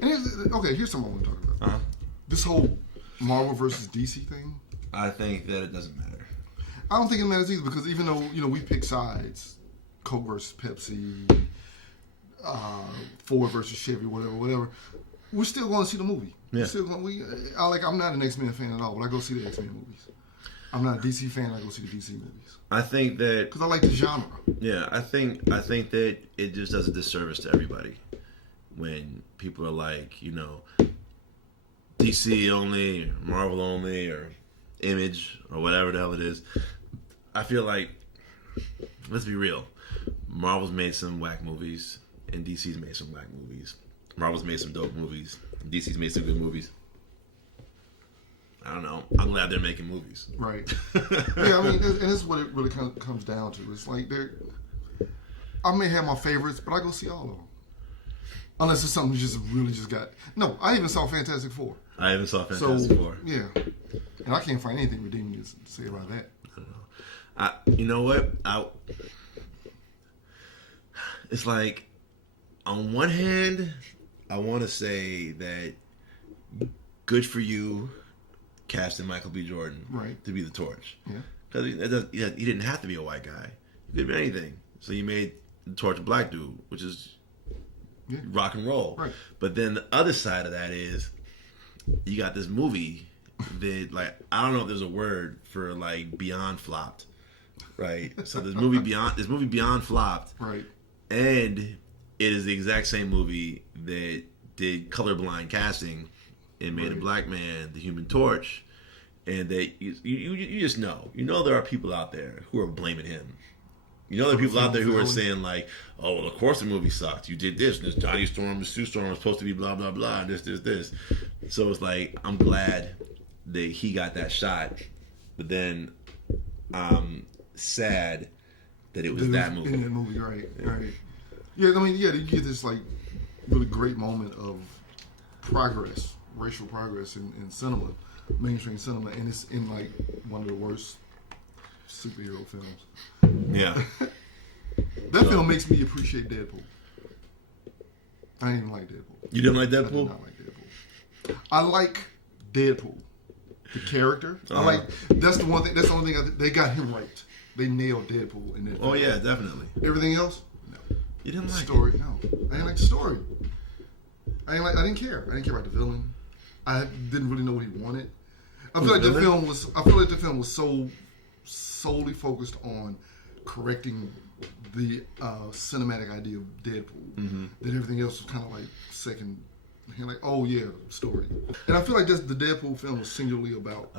And here's something I want to talk about. Uh-huh. This whole Marvel versus DC thing. I think that it doesn't matter. I don't think it matters either because even though we pick sides, Coke versus Pepsi, Ford versus Chevy, whatever, we're still going to see the movie. Yeah. I'm not an X-Men fan at all, but I go see the X-Men movies. I'm not a DC fan. I go see the DC movies. I think that because I like the genre. Yeah, I think that it just does a disservice to everybody when people are like, DC only, Marvel only, or Image, or whatever the hell it is. I feel like, let's be real, Marvel's made some whack movies, and DC's made some whack movies. Marvel's made some dope movies, and DC's made some good movies. I don't know. I'm glad they're making movies. Right. Yeah, I mean, and this is what it really kind of comes down to. It's like, I may have my favorites, but I go see all of them. Unless it's something you just got. No, I even saw Fantastic Four. I even saw Fantastic Four. Yeah. And I can't find anything redeeming to say about that. I don't know. You know what? It's like, on one hand, I want to say that good for you casting Michael B. Jordan to be the Torch. Yeah. Because he didn't have to be a white guy. He could be anything. So you made the Torch a black dude, which is rock and roll. Right. But then the other side of that is you got this movie that, like, I don't know if there's a word for, like, beyond flopped. Right? So this movie beyond flopped. Right. And it is the exact same movie that did colorblind casting and made a black man the Human Torch. And that you just know. You know there are people out there who are blaming him. You know there are people out there who are saying, like, oh, well, of course the movie sucked. You did this. This Johnny Storm, Sue Storm was supposed to be blah, blah, blah, and this. So it's like, I'm glad that he got that shot. But then I'm sad that it was that movie. In that movie, right. Yeah, I mean, you get this, like, really great moment of progress, racial progress in cinema, mainstream cinema, and it's in, like, one of the worst superhero films. Yeah. That film makes me appreciate Deadpool. I didn't even like Deadpool. You didn't like Deadpool? I did not like Deadpool. I like Deadpool, the character. That's the one thing. That's the only thing they got him right. They nailed Deadpool in that film. Oh yeah, definitely. Everything else, no. You didn't like story? it? No, I didn't like the story. I didn't care. I didn't care about the villain. I didn't really know what he wanted. I feel like the film was so solely focused on correcting the cinematic idea of Deadpool that everything else was kind of like second. Like, oh yeah, story. And I feel like the Deadpool film was singularly about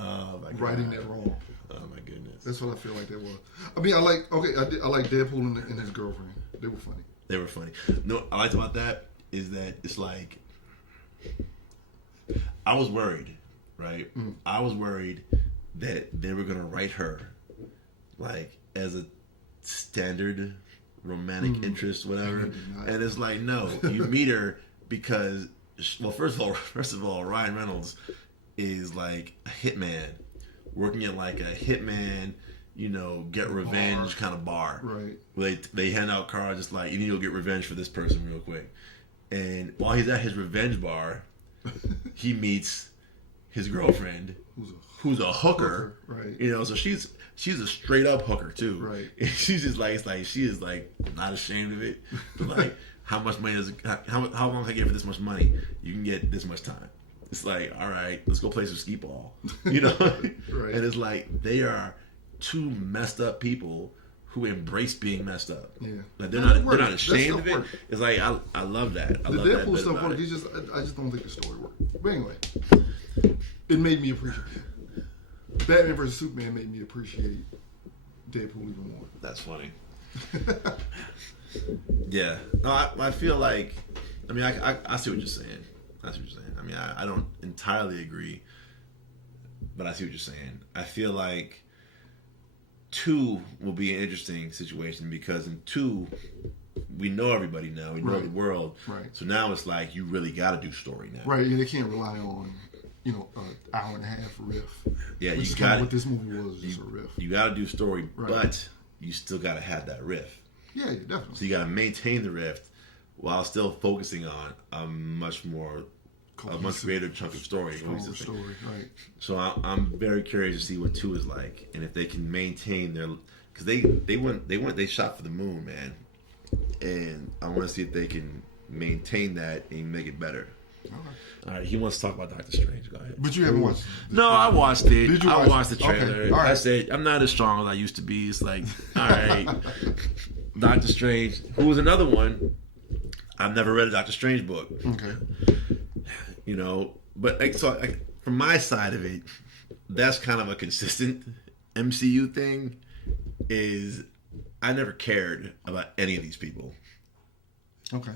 righting that wrong. Oh my goodness. That's what I feel like that was. I mean, I like Deadpool and his girlfriend. They were funny. They were funny. No, what I liked about that is that it's like, I was worried, right? I was worried that they were gonna write her like as a standard romantic interest, whatever. And it's like, no, you meet her because, well, first of all, Ryan Reynolds is like a hitman working at like a hitman, get revenge kind of bar. Right. Where they hand out cards just like, you need to go get revenge for this person real quick. And while he's at his revenge bar, he meets his girlfriend, who's a hooker. Right. So she's a straight up hooker too. Right. And she's just like, she is like not ashamed of it. But like, how much money how long can I get for this much money? You can get this much time. It's like, all right, let's go play some skee ball. Right. And it's like, they are two messed up people who embrace being messed up. Yeah. Like they're not ashamed of it. It's like, I love that. I love that. The Deadpool stuff worked. I just don't think the story worked. But anyway, it made me appreciate Batman vs Superman made me appreciate Deadpool even more. That's funny. Yeah. No, I feel like, I mean, I see what you're saying. I mean, I don't entirely agree, but I see what you're saying. I feel like 2 will be an interesting situation because in 2, we know everybody now. We know the world. Right. So now it's like, you really got to do story now. Right. And they can't rely on, an hour and a half riff. Yeah, which is kind of what this movie was, just a riff. You got to do story, but you still got to have that riff. Yeah, definitely. So you got to maintain the riff while still focusing on a much greater chunk of story. Right. So I'm very curious to see what 2 is like, and if they can maintain their, because they shot for the moon, man, and I want to see if they can maintain that and make it better. Okay. All right, he wants to talk about Doctor Strange. Go ahead. But you haven't watched it. No, I watched it. Did you I watched the trailer. Okay. All right. I said, I'm not as strong as I used to be. It's like, all right. Doctor Strange, who was another one. I've never read a Doctor Strange book. Okay. You know, but from my side of it, that's kind of a consistent MCU thing, is I never cared about any of these people. Okay.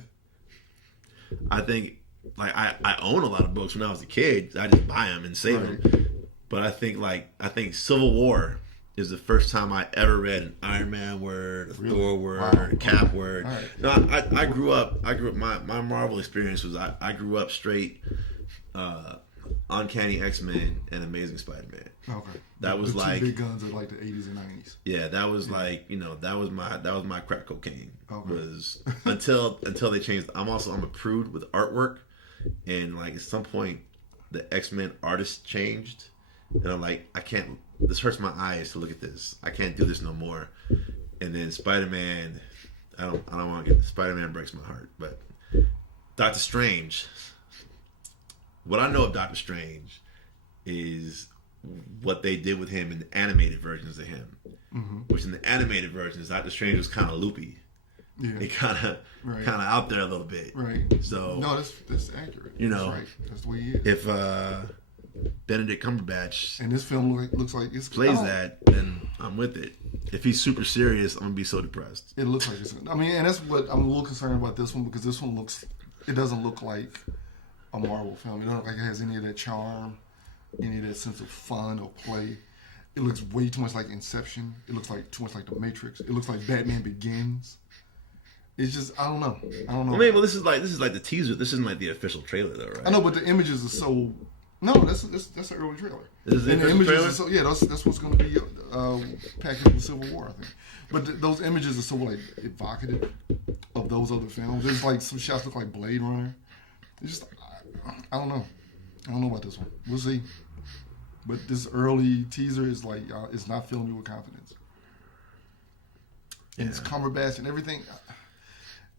I think, like, I own a lot of books when I was a kid. I just buy them and save them. But I think Civil War is the first time I ever read an Iron Man word, a Thor word, a Cap word. Right. No, I grew up. My Marvel experience was I grew up straight Uncanny X-Men and Amazing Spider-Man. Okay. That was the like two big guns of like the 80s and 90s. Yeah, that was like, you know, that was my crack cocaine. Okay. Was until they changed. I'm a prude with artwork, and like at some point the X-Men artist changed, and I'm like, I can't. This hurts my eyes to look at this. I can't do this no more. And then Spider-Man, I don't want to get Spider-Man breaks my heart, but Doctor Strange. What I know of Doctor Strange is what they did with him in the animated versions of him. Mm-hmm. Which in the animated versions, Doctor Strange was kind of loopy. Yeah. It kind of out there a little bit. Right. So no, that's accurate. You know, that's right. That's the way he is. If Benedict Cumberbatch and this film looks like it's plays that, then I'm with it. If he's super serious, I'm gonna be so depressed. It looks like it's. I mean, and that's what I'm a little concerned about this one, because this one it doesn't look like a Marvel film. It doesn't look like it has any of that charm, any of that sense of fun or play. It looks way too much like Inception. It looks like too much like The Matrix. It looks like Batman Begins. It's just I don't know. I mean, well, this is like the teaser. This isn't like the official trailer, though, right? I know, but the images are so. No, that's an early trailer. This is the images trailer? Are so, yeah, that's what's going to be packaged with Civil War, I think. But those images are so like evocative of those other films. There's like some shots look like Blade Runner. It's just I don't know. I don't know about this one. We'll see. But this early teaser is like it's not filling me with confidence. And it's Cumberbatch and everything.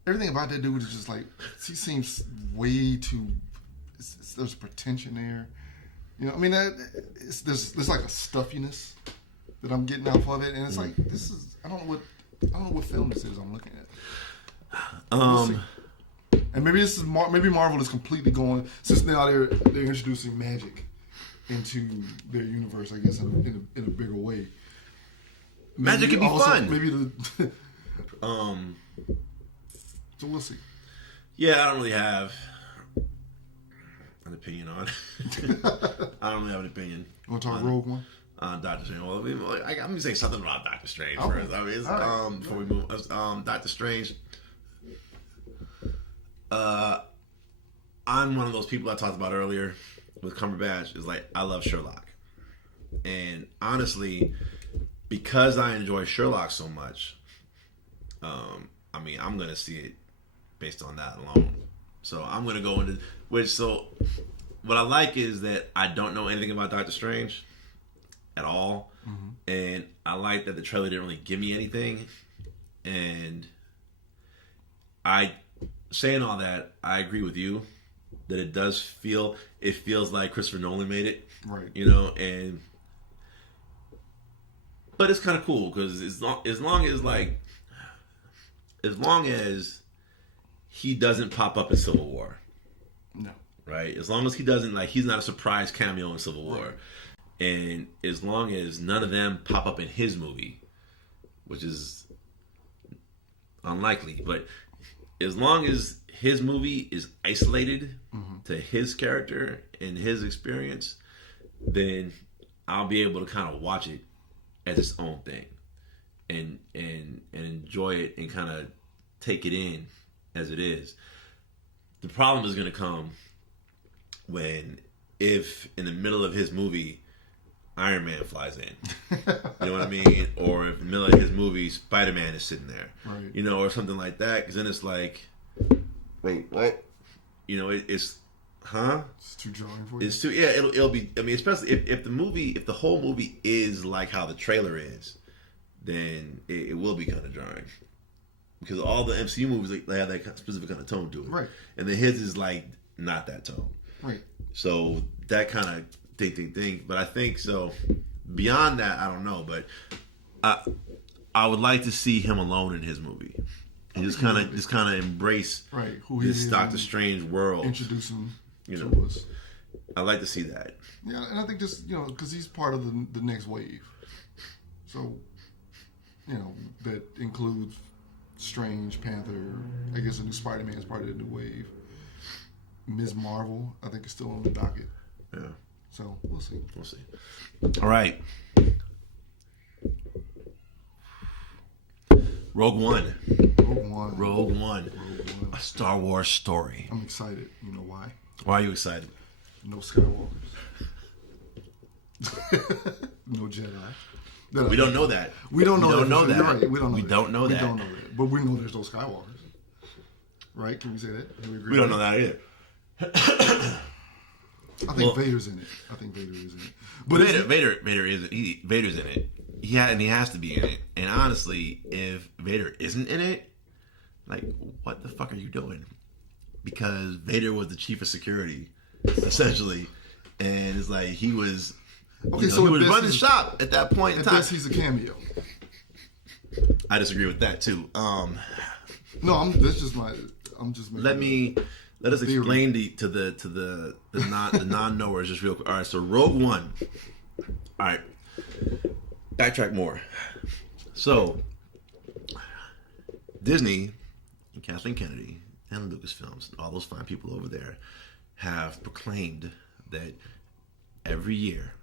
Everything about that dude is just like he seems way too. There's pretension there, you know. I mean, there's like a stuffiness that I'm getting out of it, and it's like this is I don't know what film this is I'm looking at. And maybe this is maybe Marvel is completely going since now they're introducing magic into their universe, I guess in a bigger way. Magic can be fun. Maybe so we'll see. Yeah, I don't really have an opinion on it. I don't really have an opinion. You want to talk Rogue One? Doctor Strange. Well, I'm going to say something about Doctor Strange okay. first. I mean, right. Before we move, Doctor Strange. I'm one of those people I talked about earlier with Cumberbatch. Is like I love Sherlock, and honestly, because I enjoy Sherlock so much, I mean, I'm going to see it based on that alone. So I'm going to go into what I like is that I don't know anything about Doctor Strange at all. Mm-hmm. And I like that the trailer didn't really give me anything. And saying all that, I agree with you that it feels like Christopher Nolan made it. Right. You know, but it's kind of cool because as long as he doesn't pop up in Civil War. No. Right? As long as he doesn't, he's not a surprise cameo in Civil War. Right. And as long as none of them pop up in his movie, which is unlikely, but as long as his movie is isolated to his character and his experience, then I'll be able to kind of watch it as its own thing and enjoy it and kind of take it in as it is. The problem is going to come if in the middle of his movie Iron Man flies in, you know what I mean, or if in the middle of his movie Spider-Man is sitting there, right. You know, or something like that. Because then it's like, wait, what? You know, it's huh? It's too jarring for you. It's too yeah. It'll be. I mean, especially if the whole movie is like how the trailer is, then it will be kind of jarring. Because all the MCU movies they have that specific kind of tone to it, right? And then his is like not that tone, right? So that kind of thing. But I think so. Beyond that, I don't know. But I would like to see him alone in his movie. And just kind of embrace who he this is, Doctor Strange world. Introduce him to us. I'd like to see that. Yeah, and I think just because he's part of the next wave, so that includes Strange, Panther. I guess a new Spider-Man is part of the new wave. Ms. Marvel, I think, is still on the docket. Yeah. So we'll see. We'll see. All right. Rogue One. A Star Wars story. I'm excited. You know why? Why are you excited? No Skywalkers. No Jedi. We don't know that. We don't know that. Right. We don't know that. We don't know that. But we know there's no Skywalkers. Right? Can we say that? Can we agree? We don't know that either. I think Vader's in it. I think Vader is in it. But Vader's in it. And he has to be in it. And honestly, if Vader isn't in it, like, what the fuck are you doing? Because Vader was the chief of security, essentially, and it's like he was. Okay, so he was running shop at that point in time. At best, he's a cameo. I disagree with that too. No, that's just my. I'm just making. Let us explain to the non-knowers just real quick. All right, so Rogue One. All right, backtrack more. So Disney and Kathleen Kennedy and Lucasfilms, all those fine people over there, have proclaimed that every year,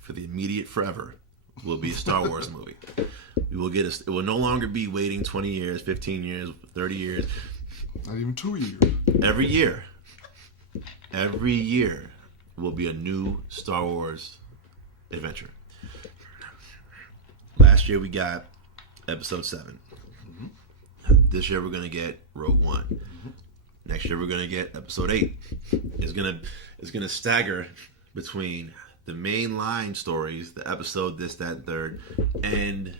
for the immediate forever, will be a Star Wars movie. We will get it will no longer be waiting 20 years, 15 years, 30 years. Not even 2 years. Every year will be a new Star Wars adventure. Last year we got Episode 7. Mm-hmm. This year we're going to get Rogue One. Mm-hmm. Next year we're going to get Episode 8. It's going to stagger between the mainline stories, the episode this, that, and third, and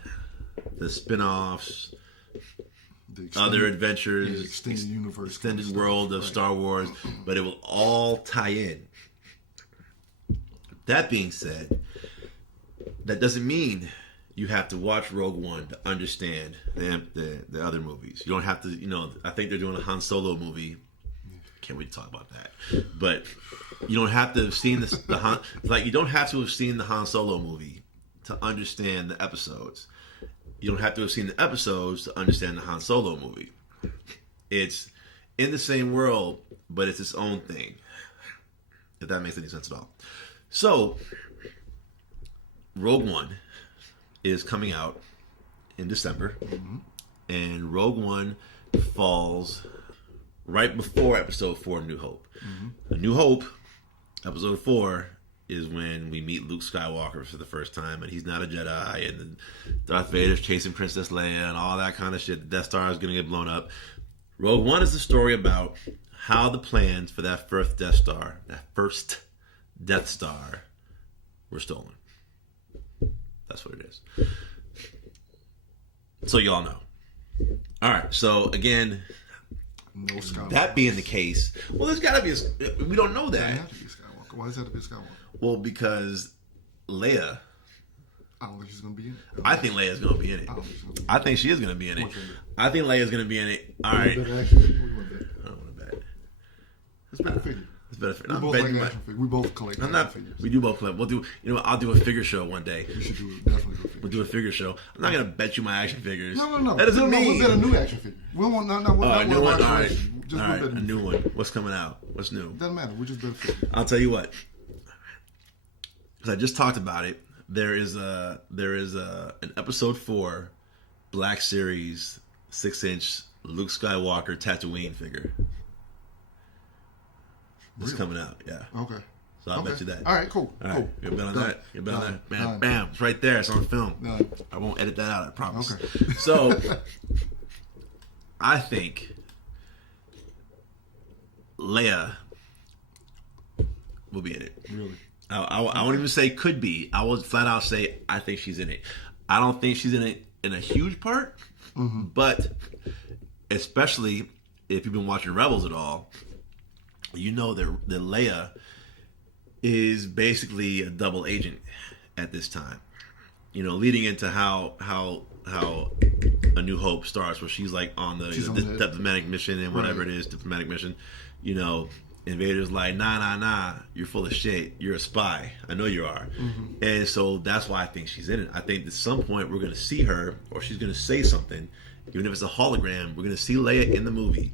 the spin-offs, other adventures, extended universe, extended world of Star Wars, but it will all tie in. That being said, that doesn't mean you have to watch Rogue One to understand the other movies. You don't have to, I think they're doing a Han Solo movie. Can't wait to talk about that. But you don't have to have seen you don't have to have seen the Han Solo movie to understand the episodes. You don't have to have seen the episodes to understand the Han Solo movie. It's in the same world, but it's its own thing. If that makes any sense at all. So, Rogue One is coming out in December. Mm-hmm. And Rogue One falls right before Episode 4, New Hope. Mm-hmm. A New Hope, Episode 4, is when we meet Luke Skywalker for the first time, and he's not a Jedi, and Darth Vader's chasing Princess Leia, and all that kind of shit. The Death Star is going to get blown up. Rogue One is the story about how the plans for that first Death Star, were stolen. That's what it is. So y'all know. All right. So again, no Skywalker. That being the case, well, there's got to be we don't know that. There have to be a Skywalker. Why does that have to be a Skywalker? Well, because Leia. I don't think she's going to be in it. I think Leia's going to be in it. I think she is going to be in it. I think Leia's going to be in it. All right. I don't want to bet. It's better figure. It's better figure. We both like action figures. We both collect action figures. We do both collect. We'll do. I'll do a figure show one day. We should do it. Definitely do a figure. We'll do a figure show. I'm not going to bet you my action figures. No. That doesn't mean. We'll get a new action figure. We want a new one. All right. All right. A new one. What's coming out? What's new? Doesn't matter. We just better figure. I'll tell you what. Because I just talked about it. There is an Episode 4 Black Series 6-inch Luke Skywalker Tatooine figure. It's coming out, yeah. Okay. So I'll bet you that. All right, cool. All right, you bet on that. You bet on that. Man, bam, it's right there. It's on film. I won't edit that out, I promise. Okay. So, I think Leia will be in it. Really? I won't even say could be. I will flat out say I think she's in it. I don't think she's in it in a huge part, but especially if you've been watching Rebels at all, you know that Leia is basically a double agent at this time. You know, leading into how A New Hope starts, where she's like on the diplomatic mission and whatever it is, diplomatic mission. You know, and Vader's like, nah, you're full of shit. You're a spy. I know you are. And so that's why I think she's in it. I think at some point we're going to see her, or she's going to say something, even if it's a hologram. We're going to see Leia in the movie,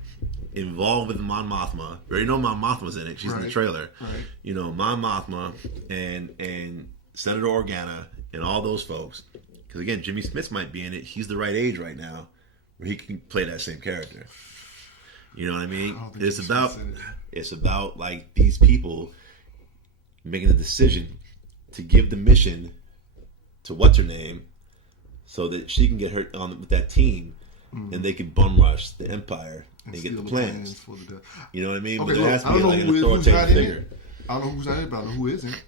involved with Mon Mothma. We already know Mon Mothma's in it. She's in the trailer. Right. You know, Mon Mothma and Senator Organa and all those folks. Because again, Jimmy Smith might be in it. He's the right age right now where he can play that same character. You know what I mean? It's about like these people making the decision to give the mission to what's her name, so that she can get her on with that team, and they can bum rush the Empire and get the plans. You know what I mean? Okay, but there has to be like an authoritative figure. I don't know who's not in it, but I know who isn't.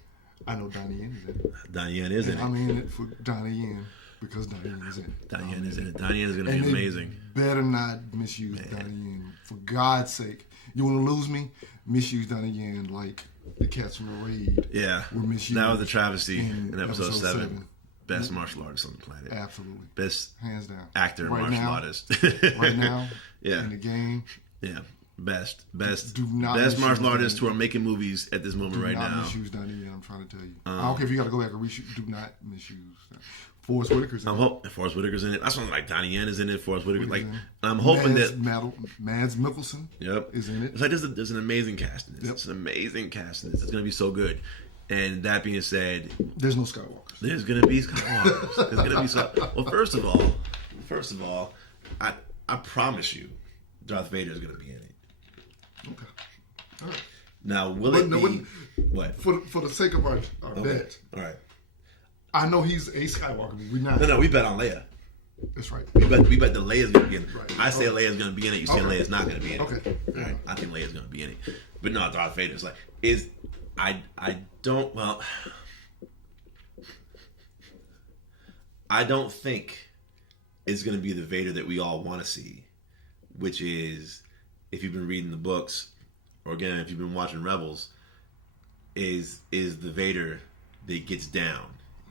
I know Donnie Yen is in it. Donnie Yen is in it. I'm in it for Donnie Yen because Donnie Yen is in it. Donnie Yen is in it. Donnie Yen is going to be amazing. Better not misuse Donnie Yen. For God's sake. You want to lose me? Misuse Donnie Yen like the cats from the raid. Yeah. That was the travesty in episode 7. Best martial artist on the planet. Absolutely. Best hands down. Actor right martial now, artist. right now, in the game. Yeah. Best martial artists who are making movies at this moment right now. Do not misuse Donnie Yen, I'm trying to tell you. I don't care if you got to go back and reshoot. Do not misuse. Forrest Whitaker's in it. Forrest Whitaker's in it. That's something like Donnie Yen is in it. Forrest Whitaker. Like, I'm hoping Mads Mikkelsen is in it. It's like there's an amazing cast in this. It's an amazing cast in this. It's going to be so good. And that being said, there's no Skywalkers. There's going to be Skywalkers. There's going to be Skywalkers. Well, first of all, I promise you, Darth Vader is going to be in it. Okay. All right. Now, will it be... What? For the sake of our bet. All right. I know he's a Skywalker, but we're not. No, we bet on Leia. That's right. We bet that Leia's going to be in it. Right. I say Leia's going to be in it. You say Leia's not going to be in it. Okay. All right. I think Leia's going to be in it. But no, Darth Vader's like... I don't think it's going to be the Vader that we all want to see, which is, if you've been reading the books, or again, if you've been watching Rebels, is the Vader that gets down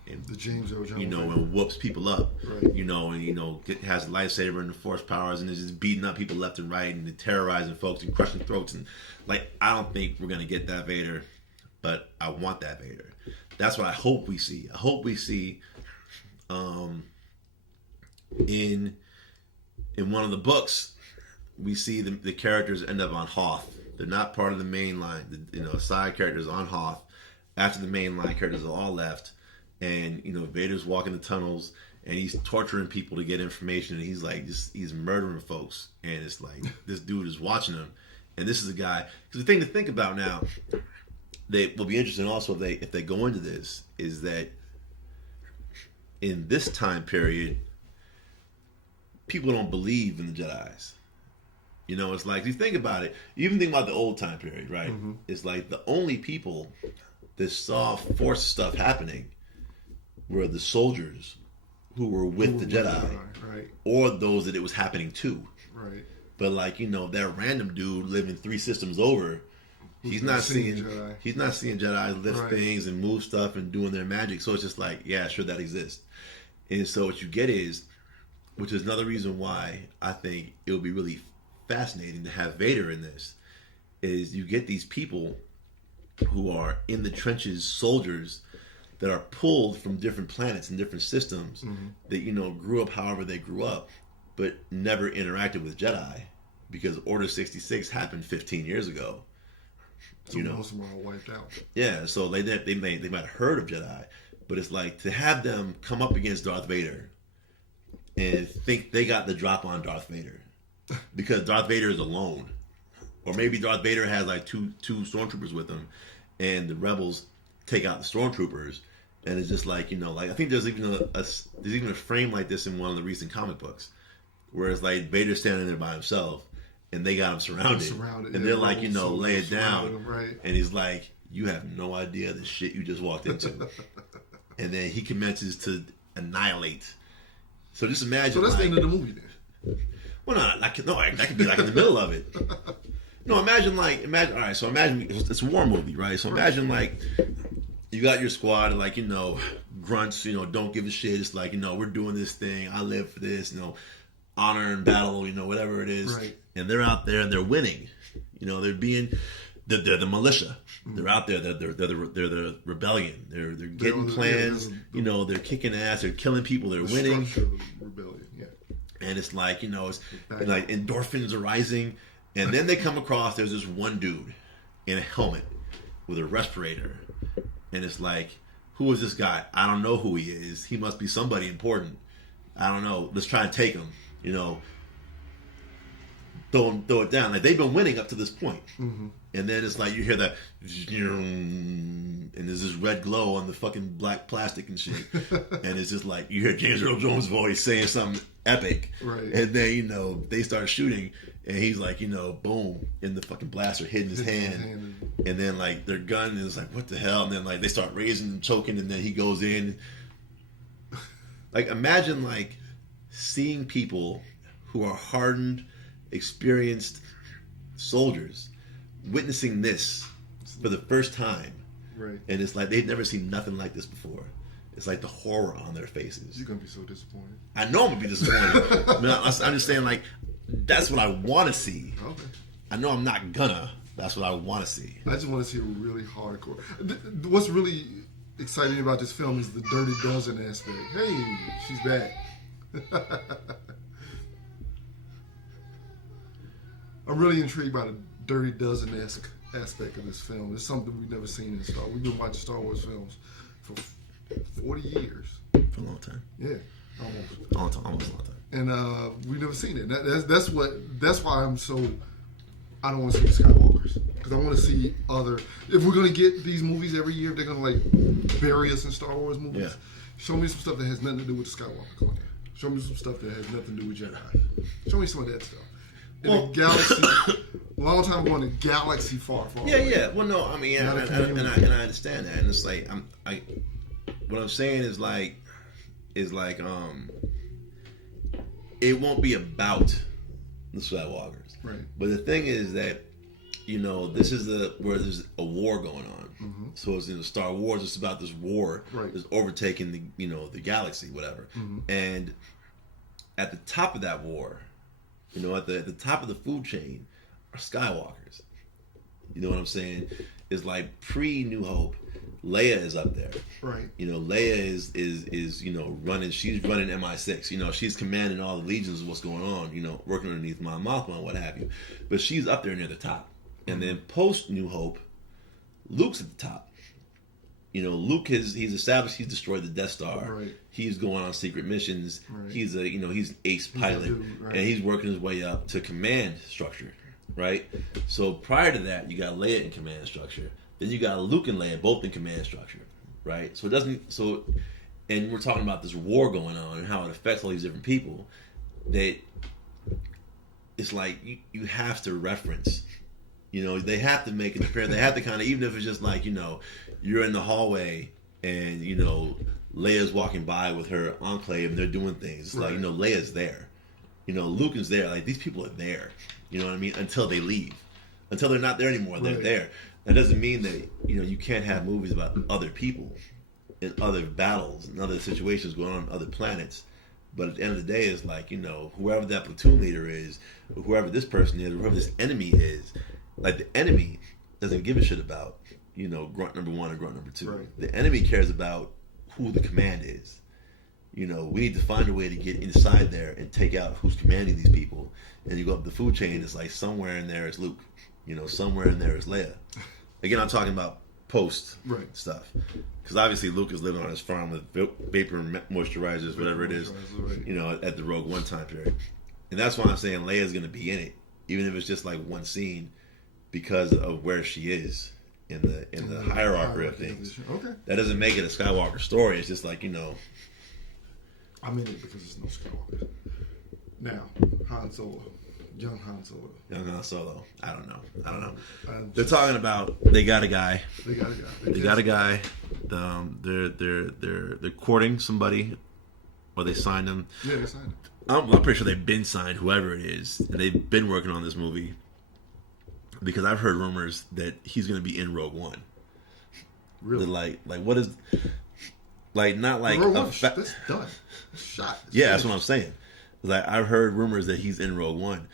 and the James Earl Jones, and whoops people up, right. and has a lightsaber and the Force powers and is just beating up people left and right and terrorizing folks and crushing throats, and like, I don't think we're going to get that Vader. But I want that Vader. That's what I hope we see. I hope we see in one of the books, we see the characters end up on Hoth. They're not part of the main line. Side characters on Hoth. After the main line characters are all left. And, Vader's walking the tunnels and he's torturing people to get information. And he's like, he's murdering folks. And it's like, this dude is watching him. And this is a guy. Because the thing to think about now... They will be interesting also if they go into this, is that in this time period, people don't believe in the Jedis. It's like, if you think about it, you even think about the old time period, right? Mm-hmm. It's like the only people that saw Force stuff happening were the soldiers who were with the Jedi, right. Or those that it was happening to. Right. But that random dude living 3 systems over, He's not seeing Jedi lift things and move stuff and doing their magic. So it's just like, yeah, sure, that exists. And so what you get is, which is another reason why I think it would be really fascinating to have Vader in this, is you get these people who are in the trenches, soldiers that are pulled from different planets and different systems that, grew up however they grew up, but never interacted with Jedi because Order 66 happened 15 years ago. So most of them are all wiped out. Yeah, so they might have heard of Jedi, but it's like to have them come up against Darth Vader and think they got the drop on Darth Vader because Darth Vader is alone, or maybe Darth Vader has like two stormtroopers with him, and the rebels take out the stormtroopers, and it's just like I think there's even a frame like this in one of the recent comic books, where it's like Vader's standing there by himself. and they got him surrounded. And they're like, lay it down. Him, right? And he's like, you have no idea the shit you just walked into. And then he commences to annihilate. So just imagine. So that's the end of the movie then. Well, that could be like in the middle of it. No, imagine. All right, so imagine it's a war movie, right? So imagine like you got your squad, like grunts, don't give a shit. It's like we're doing this thing. I live for this, honor and battle, whatever it is. Right. And they're out there and they're winning. They're they're the militia. They're out there. They're the rebellion. They're getting plans. They're kicking ass. They're killing people. They're winning. Rebellion, yeah. And it's like it's like endorphins are rising. And then they come across. There's this one dude in a helmet with a respirator, and it's like, who is this guy? I don't know who he is. He must be somebody important. I don't know. Let's try and take him. Throw it down. Like they've been winning up to this point. Mm-hmm. And then it's like you hear that, and there's this red glow on the fucking black plastic and shit. And it's just like you hear James Earl Jones' voice saying something epic. Right. And then they start shooting, and he's like boom, and the fucking blaster hitting his hand. And then like their gun is like, what the hell? And then like they start raising and choking, and then he goes in. Like imagine like seeing people who are hardened, experienced soldiers witnessing this for the first time, right? And it's like they've never seen nothing like this before. It's like the horror on their faces. You're gonna be so disappointed. I know I'm gonna be disappointed. I'm just saying, like, that's what I want to see. Okay. I know I'm not gonna. That's what I want to see. I just want to see a really hardcore. What's really exciting about this film is the Dirty Dozen aspect. Hey, she's back. I'm really intrigued by the Dirty Dozen-esque aspect of this film. It's something we've never seen in Star Wars. We've been watching Star Wars films for 40 years. For a long time. Yeah, almost. Almost a long time. And we've never seen it. That's why I don't want to see the Skywalkers. Because I want to see other... If we're going to get these movies every year, if they're going to like bury us in Star Wars movies, show me some stuff that has nothing to do with the Skywalker clan. Show me some stuff that has nothing to do with Jedi. Show me some of that stuff. In a galaxy, a long time ago in a galaxy far, far away. Yeah. Well, no, I mean, and I understand that, and it's like what I'm saying is like, it won't be about the Skywalkers, right? But the thing is that this is where there's a war going on. Mm-hmm. So it's in Star Wars. It's about this war that's overtaking the galaxy, whatever. Mm-hmm. And at the top of that war. At the top of the food chain are Skywalkers. You know what I'm saying? It's like pre-New Hope. Leia is up there. Right. Leia is running. She's running MI6. She's commanding all the legions of what's going on. Working underneath Mon Mothma and what have you. But she's up there near the top. And then post-New Hope, Luke's at the top. Luke he's established. He's destroyed the Death Star. Right. He's going on secret missions. Right. He's he's an ace pilot, and he's working his way up to command structure, right? So prior to that, you got Leia in command structure. Then you got Luke and Leia both in command structure, right? So it doesn't. So, and we're talking about this war going on and how it affects all these different people. That it's like you have to reference. They have to make it apparent. They have to kind of, even if it's just like, you're in the hallway and, Leia's walking by with her enclave and they're doing things. It's like, Leia's there. Luke is there. Like, these people are there. You know what I mean? Until they leave. Until they're not there anymore, they're there. That doesn't mean that, you can't have movies about other people and other battles and other situations going on other planets. But at the end of the day, it's like, whoever that platoon leader is, or whoever this person is, or whoever this enemy is, like, the enemy doesn't give a shit about, grunt number one or grunt number two. Right. The enemy cares about who the command is. We need to find a way to get inside there and take out who's commanding these people. And you go up the food chain, it's like somewhere in there is Luke. Somewhere in there is Leia. Again, I'm talking about post stuff. Because obviously Luke is living on his farm with vapor moisturizers, whatever it is, at the Rogue One time period. And that's why I'm saying Leia's going to be in it, even if it's just like one scene, because of where she is in the hierarchy of things. Okay. That doesn't make it a Skywalker story. It's just like, I'm in it because it's no Skywalker. Now, Han Solo. Young Han Solo. Young Han Solo. I don't know. I'm They're just- talking about they got a guy. They got a guy. They got a guy. They're courting somebody, or they signed him. Yeah, they signed him. I'm pretty sure they've been signed, whoever it is, and they've been working on this movie. Because I've heard rumors that he's going to be in Rogue One. Really? Like what is, like not like Rogue a One, that's done. It's shot. It's yeah, that's finished. what I'm saying. Like I've heard rumors that he's in Rogue One,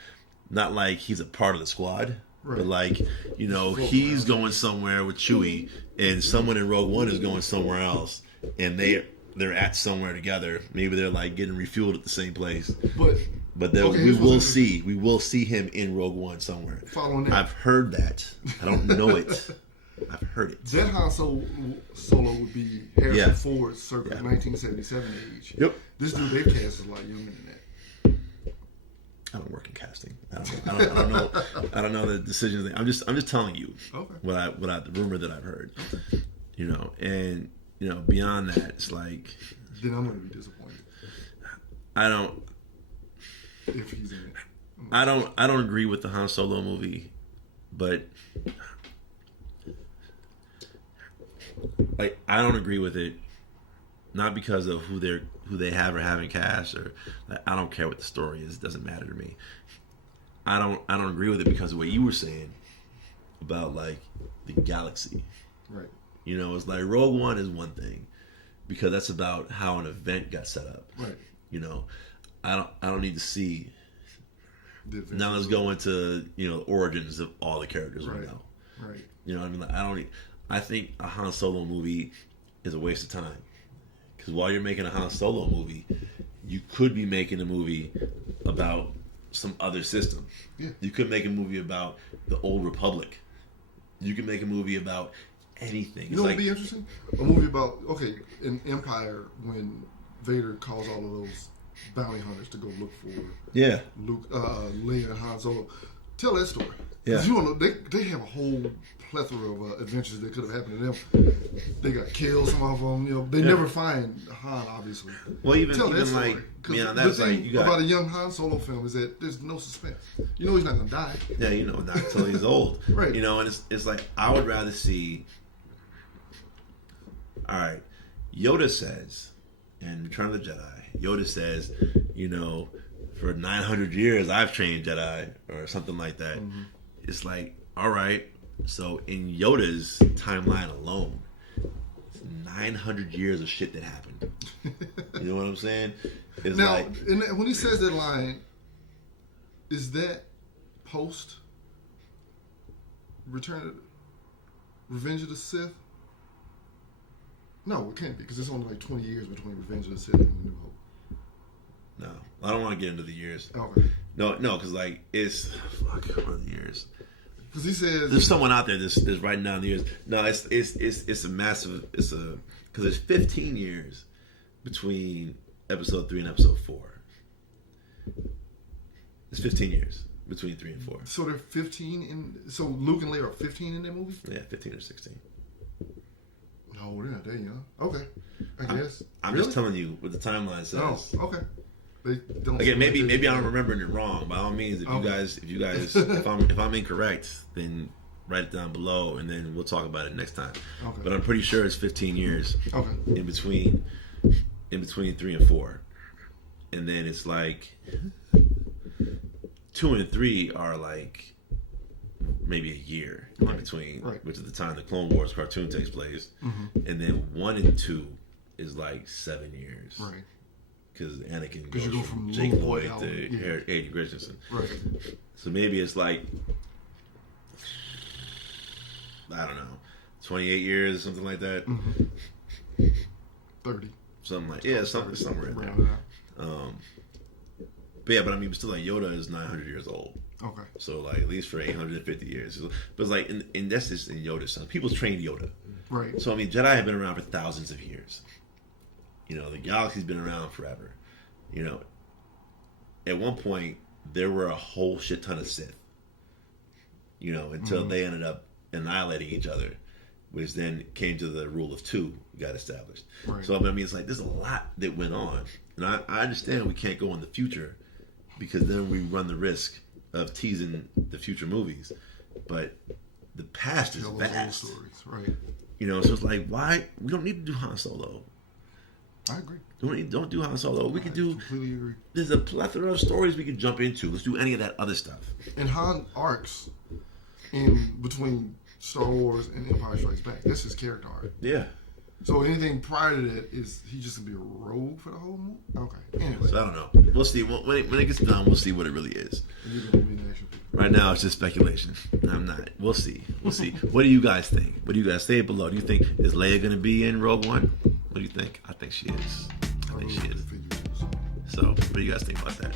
not like he's a part of the squad, Right. but like Rogue he's One. going somewhere with Chewie, and someone in Rogue One is going somewhere else, and they're at somewhere together. Maybe they're like getting refueled at the same place. But then okay, we here's what's will see him in Rogue One somewhere. Following that. I've heard that. I don't know it. I've heard it. That Han Solo would be Harrison Yeah. Ford circa Yeah. 1977 age. Yep. This dude they've cast is a lot younger than that. I don't work in casting. I don't know. I don't know the decisions. I'm just telling you Okay. the rumor that I've heard. And beyond that, it's like Then I'm going to be disappointed I don't if he's in it. I don't agree with the Han Solo movie, but like I don't agree with it, not because of who they have or haven't cast, or like, I don't care what the story is. It doesn't matter to me. I don't agree with it because of what you were saying about like the galaxy. Right. It's like Rogue One is one thing because that's about how an event got set up. Right. I don't need to see. Now let's go into origins of all the characters we Right. know. Right. I mean, like, I think a Han Solo movie is a waste of time because while you're making a Han Solo movie, you could be making a movie about some other system. Yeah. You could make a movie about the Old Republic. You could make a movie about anything. You know what would be interesting? A movie about, in Empire, when Vader calls all of those bounty hunters to go look for yeah, Luke, Leia, and Han Solo. Tell that story. Yeah. 'Cause you don't know, they have a whole plethora of adventures that could have happened to them. They got killed, some of them. They never find Han, obviously. Well, even Tell that like story. 'Cause that's the like thing you got about a young Han Solo film is that there's no suspense. You know he's not gonna die. yeah, not until he's old, Right. And it's like I would rather see. All right, Yoda says in Return of the Jedi, Yoda says, for 900 years I've trained Jedi or something like that. Mm-hmm. It's like, all right, so in Yoda's timeline alone, it's 900 years of shit that happened. You know what I'm saying? It's Now, like, when he says that line, is that post Revenge of the Sith? No, it can't be because it's only like 20 years between Revenge of the Sith and New Hope. no, I don't want to get into the years. Okay. No, because like it's what are the years? Because he says There's someone out there that's writing down the years. No, it's a massive. Because there's 15 years between episode 3 and episode 4. It's 15 years between 3 and 4. so they're 15 in. So Luke and Leia are 15 in that movie. Yeah, 15 or 16. No, they're not that young. Okay, I guess. I'm Really? just telling you what the timeline says. Oh, okay. They don't. Again, maybe they- I'm remembering it wrong. By all means, if you Okay. guys, if I'm incorrect, then write it down below, and then we'll talk about it next time. Okay. But I'm pretty sure it's 15 years Okay. in between 3 and 4, and then it's like 2 and 3 are like maybe a year in between, Right. which is the time the Clone Wars cartoon takes place, Mm-hmm. and then 1 and 2 is like 7 years. Right. Because Anakin 'Cause goes you go from from Jake little boy Lloyd out, to yeah. Hayden Christensen. Right. So maybe it's like, I don't know, 28 years, something like that. Mm-hmm. 30. Something like, yeah, somewhere in there. Round it But yeah, but I mean, still like Yoda is 900 years old. out. Okay. So like at least for 850 years. But it's like, and that's just in Yoda's son. People trained Yoda. Right. So I mean, Jedi have been around for thousands of years. The galaxy's been around forever. At one point there were a whole shit ton of Sith. Until they ended up annihilating each other, which then came to the rule of 2 got established. Right. So I mean, it's like there's a lot that went on, and I understand we can't go in the future because then we run the risk of teasing the future movies, but the past is vast. Stories, right? You know, so it's like, why we don't need to do Han Solo. I agree. Don't do Han Solo. We could do. Completely agree. There's a plethora of stories we could jump into. Let's do any of that other stuff. And Han arcs in between Star Wars and Empire Strikes Back. That's his character arc. Yeah. So anything prior to that is he just gonna be a rogue for the whole movie? Okay. Anyway. So I don't know. We'll see. When it gets done, we'll see what it really is. And you're gonna be an action figure. Right now, it's just speculation. I'm not. We'll see. We'll see. What do you guys think? What do you guys say it below? Do you think is Leia gonna be in Rogue One? What do you think? I think she is. I think she is. So, what do you guys think about that?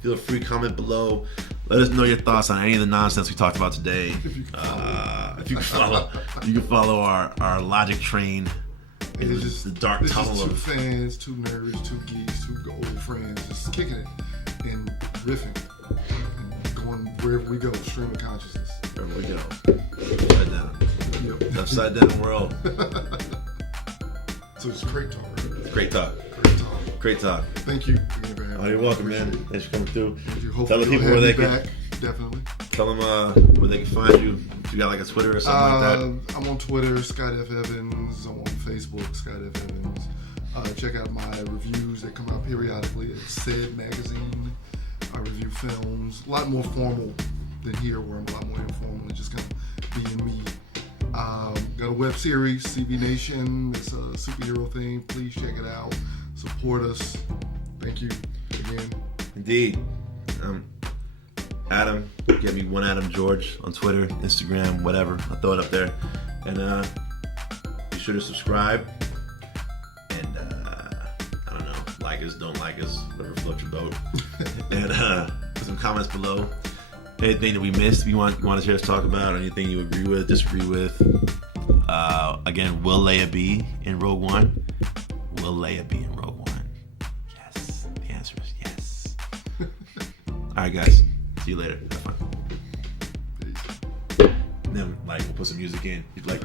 Feel free to comment below. Let us know your thoughts on any of the nonsense we talked about today. If you can follow our logic train in the dark tunnel two of fans, two nerds, two geeks, two old friends, just kicking it and riffing and going wherever we go, stream of consciousness. Wherever we go, upside down, Yep. upside down world. So it's great talk. Right? Great talk. Great talk. Great talk. Thank you again for having me. Oh, you're welcome, man. Thanks for coming through. Thank you. Tell Hopefully the people you'll where have they me can. back. Definitely. Tell them where they can find you. If you got like a Twitter or something like that. I'm on Twitter, SkyDef Evans. I'm on Facebook, SkyDef Evans. Check out my reviews that come out periodically at Said Magazine. I review films. A lot more formal than here, where I'm a lot more informal and just kind of being me. Got a web series, CB Nation. It's a superhero thing. Please check it out. Support us. Thank you again. Indeed. Adam, get me one Adam George on Twitter, Instagram, whatever. I'll throw it up there. And be sure to subscribe. And I don't know, like us, don't like us, whatever floats your boat. And put some comments below. Anything that we missed, if you want to hear us talk about, or anything you agree with, disagree with. Again, will Leia be in Rogue One? Will Leia be in Rogue One? Yes. The answer is yes. All right, guys. See you later. Have fun. Peace. And then, we'll put some music in. You'd like.